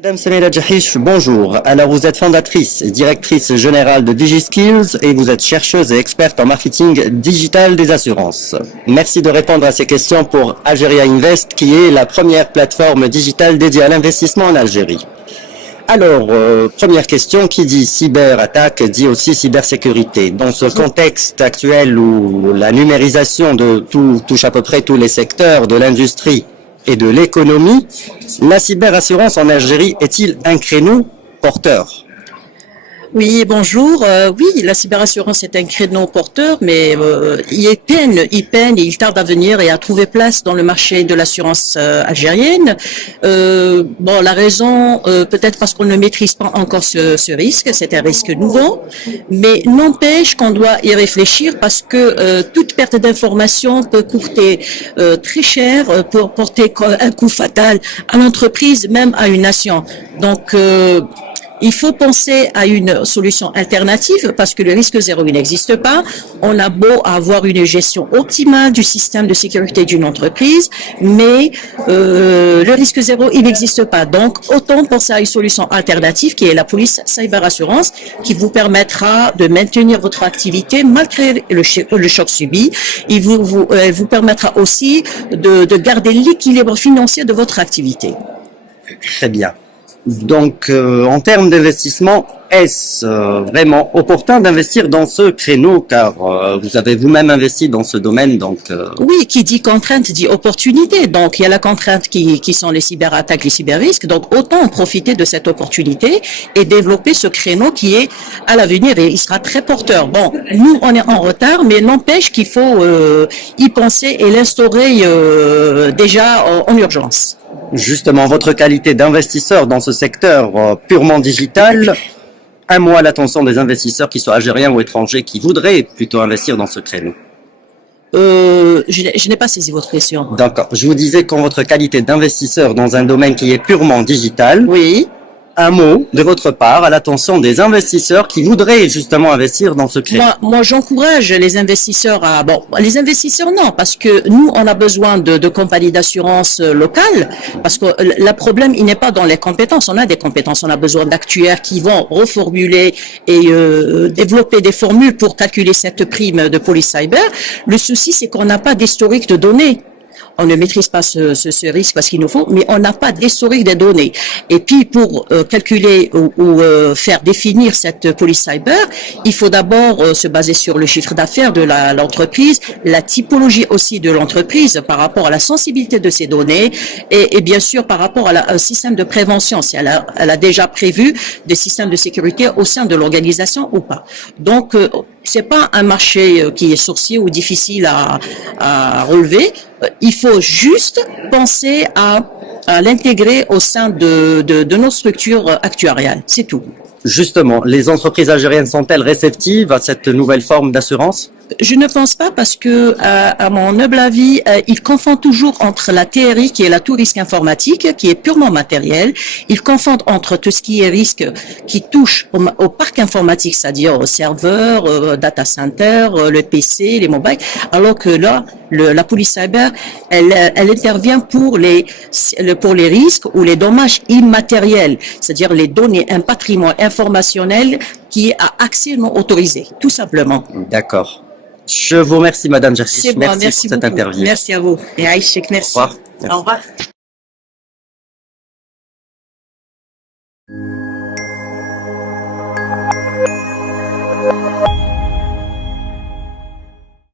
Madame Samira Jahish, bonjour. Alors, vous êtes fondatrice et directrice générale de DigiSkills et vous êtes chercheuse et experte en marketing digital des assurances. Merci de répondre à ces questions pour Algeria Invest, qui est la première plateforme digitale dédiée à l'investissement en Algérie. Alors, première question, qui dit cyberattaque dit aussi cybersécurité. Dans ce contexte actuel où la numérisation de tout touche à peu près tous les secteurs de l'industrie et de l'économie, la cyberassurance en Algérie est-il un créneau porteur? Oui, bonjour. Oui, la cyberassurance est un créneau porteur, mais il peine et il tarde à venir et à trouver place dans le marché de l'assurance algérienne. Bon, la raison, peut-être parce qu'on ne maîtrise pas encore ce risque, c'est un risque nouveau, mais n'empêche qu'on doit y réfléchir parce que toute perte d'information peut coûter très cher, pour porter un coup fatal à l'entreprise, même à une nation. Donc, il faut penser à une solution alternative parce que le risque zéro, il n'existe pas. On a beau avoir une gestion optimale du système de sécurité d'une entreprise, mais le risque zéro, il n'existe pas. Donc, autant penser à une solution alternative qui est la police cyberassurance qui vous permettra de maintenir votre activité malgré le choc subi. Il vous permettra aussi de garder l'équilibre financier de votre activité. Très bien. Donc, en termes d'investissement, est-ce vraiment opportun d'investir dans ce créneau, car vous avez vous-même investi dans ce domaine, donc... Oui, qui dit contrainte dit opportunité. Donc, il y a la contrainte qui sont les cyberattaques, les cyberrisques. Donc, autant en profiter de cette opportunité et développer ce créneau qui est à l'avenir et il sera très porteur. Bon, nous, on est en retard, mais n'empêche qu'il faut y penser et l'instaurer déjà en urgence. Justement, votre qualité d'investisseur dans ce secteur purement digital, un mot à l'attention des investisseurs, qui soient algériens ou étrangers, qui voudraient plutôt investir dans ce créneau. Je n'ai pas saisi votre question. D'accord. Je vous disais qu'en votre qualité d'investisseur dans un domaine qui est purement digital, Oui. un mot de votre part à l'attention des investisseurs qui voudraient justement investir dans ce créneau. Moi, j'encourage les investisseurs à... Bon, les investisseurs, non, parce que nous, on a besoin de compagnies d'assurance locales, parce que le problème, il n'est pas dans les compétences. On a des compétences, on a besoin d'actuaires qui vont reformuler et développer des formules pour calculer cette prime de police cyber. Le souci, c'est qu'on n'a pas d'historique de données. On ne maîtrise pas ce risque parce qu'il nous faut, mais on n'a pas d'historique des données. Et puis, pour calculer ou faire définir cette police cyber, il faut d'abord se baser sur le chiffre d'affaires de l'entreprise, la typologie aussi de l'entreprise par rapport à la sensibilité de ces données et bien sûr par rapport à un système de prévention, si elle a déjà prévu des systèmes de sécurité au sein de l'organisation ou pas. Donc, c'est pas un marché qui est sourcier ou difficile à relever. Il faut juste penser à l'intégrer au sein de nos structures actuariales. C'est tout. Justement, les entreprises algériennes sont-elles réceptives à cette nouvelle forme d'assurance? Je ne pense pas parce que, à mon humble avis, ils confondent toujours entre la TRI, qui est la tout risque informatique, qui est purement matériel. Ils confondent entre tout ce qui est risque qui touche au parc informatique, c'est-à-dire aux serveurs, data center, le PC, les mobiles. Alors que là, la police cyber, elle intervient pour les risques ou les dommages immatériels, c'est-à-dire les données, un patrimoine informationnel qui a accès non autorisé, tout simplement. D'accord. Je vous remercie, Madame Jahish. Merci pour cette beaucoup. interview. Merci à vous. Et Aïchek, merci. Au revoir. Au revoir.